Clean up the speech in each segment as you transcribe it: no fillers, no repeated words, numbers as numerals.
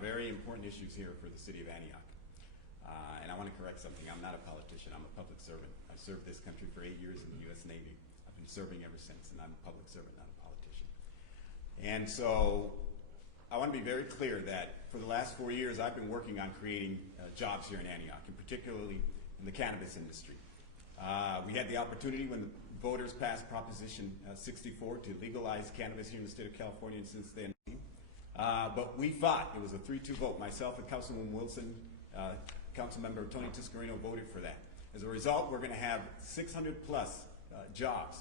very important issues here for the city of Antioch. And I want to correct something. I'm not a politician. I'm a public servant. I served this country for 8 years in the U.S. Navy. I've been serving ever since, and I'm a public servant, not a politician. And so I want to be very clear that for the last 4 years, I've been working on creating jobs here in Antioch, and particularly in the cannabis industry. We had the opportunity when the voters passed Proposition 64 to legalize cannabis here in the state of California, and since then, but we fought. It was a 3-2 vote. Myself and Councilwoman Wilson, Councilmember Tony Tiscarino voted for that. As a result, we're going to have 600 plus jobs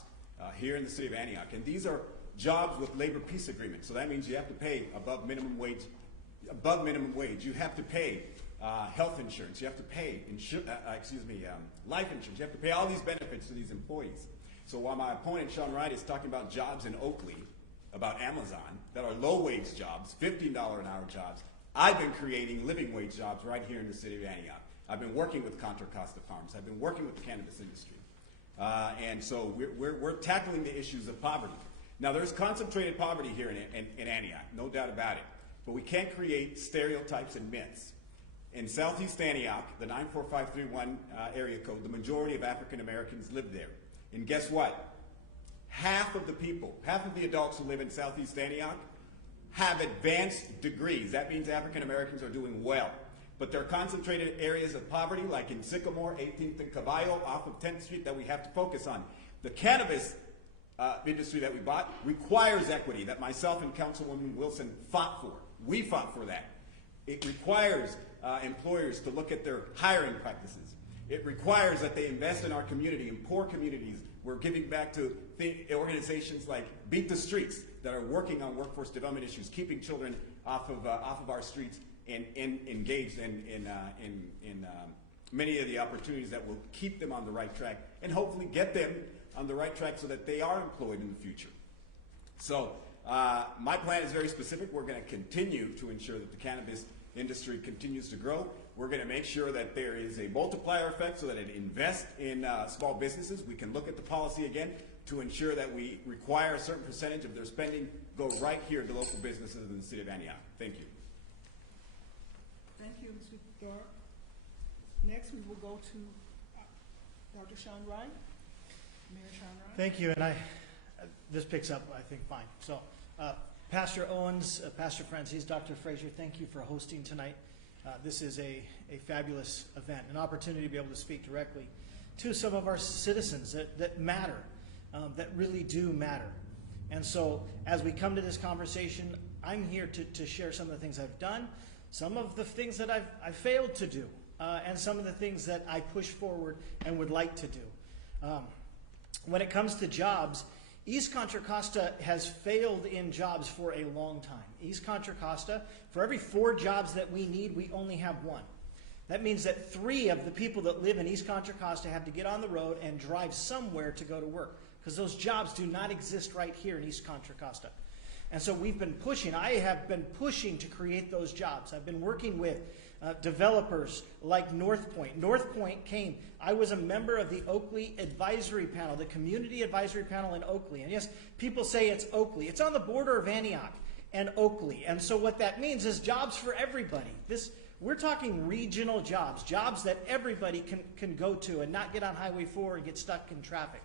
here in the city of Antioch, and these are jobs with labor peace agreements. So that means you have to pay above minimum wage. You have to pay health insurance. You have to pay life insurance. You have to pay all these benefits to these employees. So while my opponent Sean Wright is talking about jobs in Oakley, about Amazon, that are low-wage jobs, $15 an hour jobs, I've been creating living wage jobs right here in the city of Antioch. I've been working with Contra Costa Farms. I've been working with the cannabis industry. And so we're tackling the issues of poverty. Now, there's concentrated poverty here in Antioch, no doubt about it. But we can't create stereotypes and myths. In Southeast Antioch, the 94531 area code, the majority of African Americans live there. And guess what? Half of the people, half of the adults who live in Southeast Antioch have advanced degrees. That means African Americans are doing well. But there are concentrated areas of poverty, like in Sycamore, 18th and Caballo, off of 10th Street, that we have to focus on. The cannabis industry that we bought requires equity, that myself and Councilwoman Wilson fought for. We fought for that. It requires employers to look at their hiring practices. It requires that they invest in our community, in poor communities. We're giving back to organizations like Beat the Streets that are working on workforce development issues, keeping children off of our streets and engaged in many of the opportunities that will keep them on the right track and hopefully get them on the right track so that they are employed in the future. So my plan is very specific. We're going to continue to ensure that the cannabis industry continues to grow. We're going to make sure that there is a multiplier effect so that it invests in small businesses. We can look at the policy again to ensure that we require a certain percentage of their spending go right here to local businesses in the city of Antioch. Thank you. Thank you, Mr. Thorpe. Next, we will go to Dr. Sean Wright. Mayor Sean Wright. Thank you, and this picks up, I think, fine. So, Pastor Owens, Pastor Francis, Dr. Frazier, thank you for hosting tonight. This is a fabulous event, an opportunity to be able to speak directly to some of our citizens that matter, that really do matter. And so, as we come to this conversation, I'm here to share some of the things I've done, some of the things that I've failed to do, and some of the things that I push forward and would like to do. When it comes to jobs, East Contra Costa has failed in jobs for a long time. East Contra Costa, for every 4 jobs that we need, we only have 1. That means that 3 of the people that live in East Contra Costa have to get on the road and drive somewhere to go to work, because those jobs do not exist right here in East Contra Costa. And so we've been pushing. I have been pushing to create those jobs. I've been working with developers like North Point. North Point came. I was a member of the Oakley Advisory Panel, the Community Advisory Panel in Oakley. And yes, people say it's Oakley. It's on the border of Antioch and Oakley. And so what that means is jobs for everybody. We're talking regional jobs, jobs that everybody can go to and not get on Highway 4 and get stuck in traffic.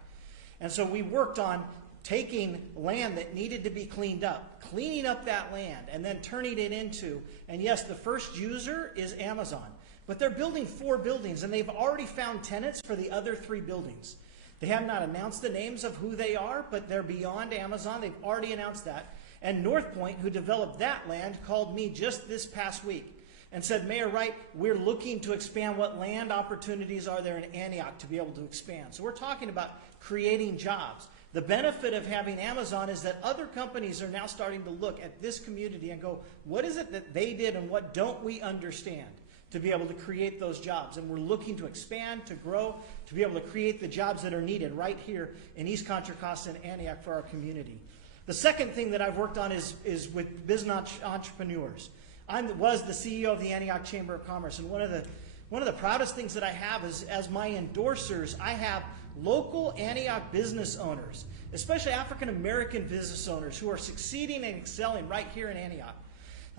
And so we worked on taking land that needed to be cleaned up, cleaning up that land, and then turning it into, and yes, the first user is Amazon, but they're building 4 buildings, and they've already found tenants for the other 3 buildings. They have not announced the names of who they are, but they're beyond Amazon. They've already announced that. And North Point, who developed that land, called me just this past week and said, Mayor Wright, we're looking to expand. What land opportunities are there in Antioch to be able to expand? So we're talking about creating jobs. The benefit of having Amazon is that other companies are now starting to look at this community and go, what is it that they did and what don't we understand to be able to create those jobs? And we're looking to expand, to grow, to be able to create the jobs that are needed right here in East Contra Costa and Antioch for our community. The second thing that I've worked on is with business entrepreneurs. I was the CEO of the Antioch Chamber of Commerce, and one of the proudest things that I have is, as my endorsers, I have local Antioch business owners, especially African American business owners who are succeeding and excelling right here in Antioch.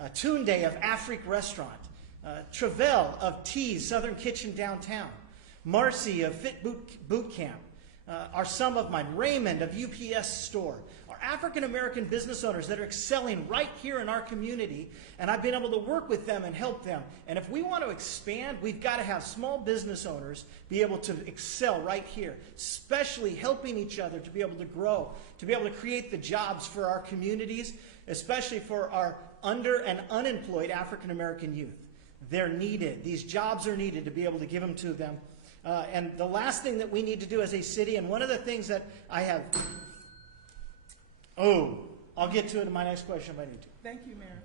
Tunde of Afrique Restaurant, Travell of Tees Southern Kitchen Downtown, Marcy of Fit Boot Camp, are some of mine, Raymond of UPS Store, are African American business owners that are excelling right here in our community, and I've been able to work with them and help them. And if we want to expand, we've got to have small business owners be able to excel right here, especially helping each other to be able to grow, to be able to create the jobs for our communities, especially for our under and unemployed African American youth. They're needed. These jobs are needed to be able to give them to them. And the last thing that we need to do as a city, and one of the things that I have, I'll get to it in my next question if I need to. Thank you, Mayor.